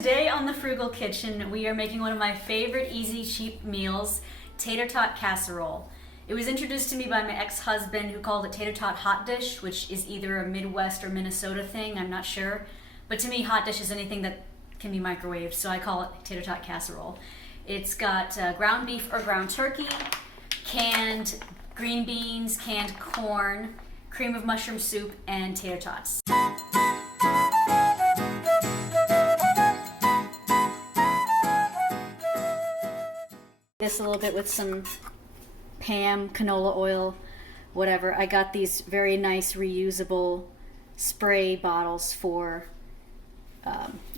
Today on the Frugal Kitchen, we are making one of my favorite easy, cheap meals, Tater Tot casserole. It was introduced to me by my ex-husband who called it Tater Tot hot dish, which is either a Midwest or Minnesota thing, I'm not sure. But to me, hot dish is anything that can be microwaved, so I call it Tater Tot casserole. It's got ground beef or ground turkey, canned green beans, canned corn, cream of mushroom soup, and tater tots. This a little bit with some Pam, canola oil, whatever. I got these very nice reusable spray bottles for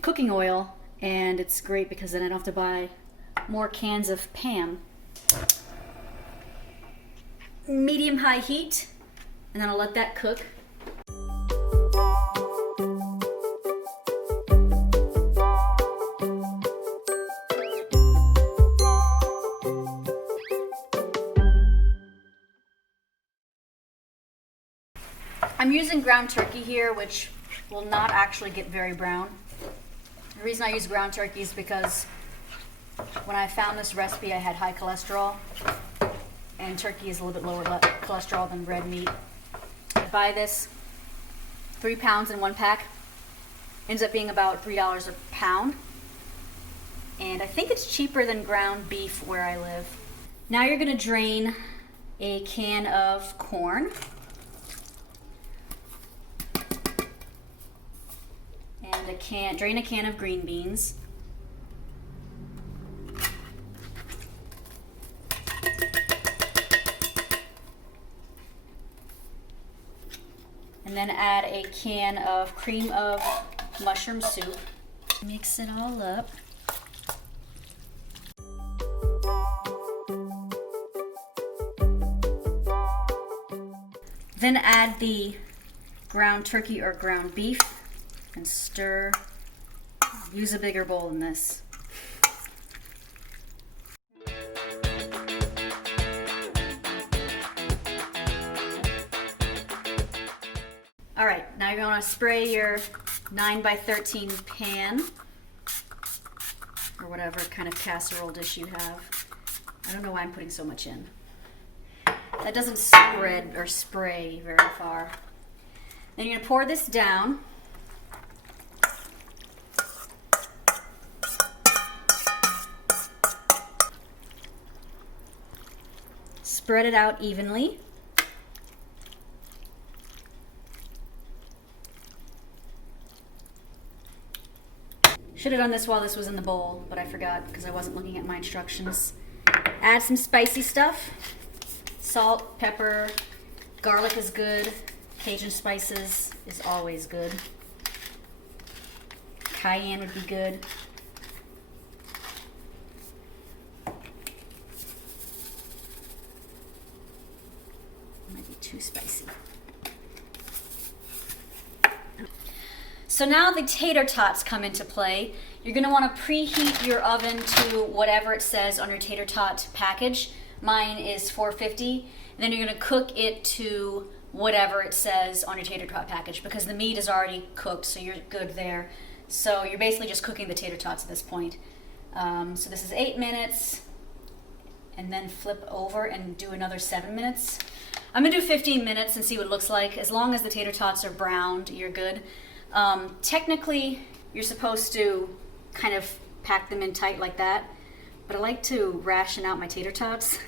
cooking oil, and it's great because then I don't have to buy more cans of Pam. Medium-high heat, and then I'll let that cook. I'm using ground turkey here, which will not actually get very brown. The reason I use ground turkey is because when I found this recipe, I had high cholesterol, and turkey is a little bit lower cholesterol than red meat. I buy this 3 pounds in one pack. Ends up being about $3 a pound. And I think it's cheaper than ground beef where I live. Now you're gonna drain a can of corn. And drain a can of green beans. And then add a can of cream of mushroom soup. Mix it all up. Then add the ground turkey or ground beef and stir. Use a bigger bowl than this. All right, now you're going to spray your 9x13 pan, or whatever kind of casserole dish you have. I don't know why I'm putting so much in. That doesn't spread or spray very far. Then you're going to pour this down. Spread it out evenly. Should have done this while this was in the bowl, but I forgot because I wasn't looking at my instructions. Add some spicy stuff. Salt, pepper, garlic is good. Cajun spices is always good. Cayenne would be good. Might be too spicy. So now the tater tots come into play. You're going to want to preheat your oven to whatever it says on your tater tot package. Mine is 450. And then you're going to cook it to whatever it says on your tater tot package because the meat is already cooked, so you're good there. So you're basically just cooking the tater tots at this point. So this is 8 minutes, and then flip over and do another 7 minutes. I'm gonna do 15 minutes and see what it looks like. As long as the tater tots are browned, you're good. Technically, you're supposed to kind of pack them in tight like that, but I like to ration out my tater tots,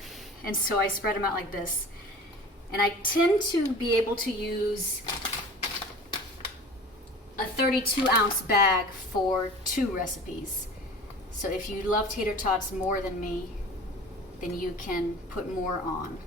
and so I spread them out like this. And I tend to be able to use a 32-ounce bag for 2 recipes. So if you love tater tots more than me, then you can put more on.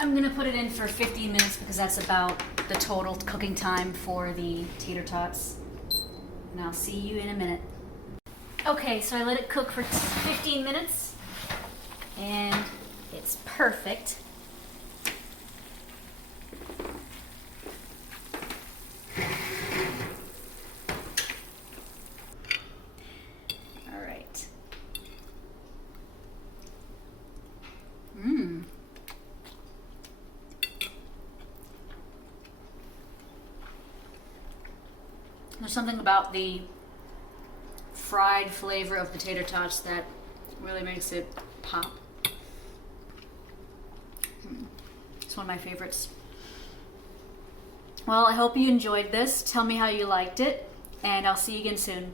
I'm gonna put it in for 15 minutes because that's about the total cooking time for the tater tots. And I'll see you in a minute. Okay, so I let it cook for 15 minutes and it's perfect. There's something about the fried flavor of the tater tots that really makes it pop. It's one of my favorites. Well, I hope you enjoyed this. Tell me how you liked it, and I'll see you again soon.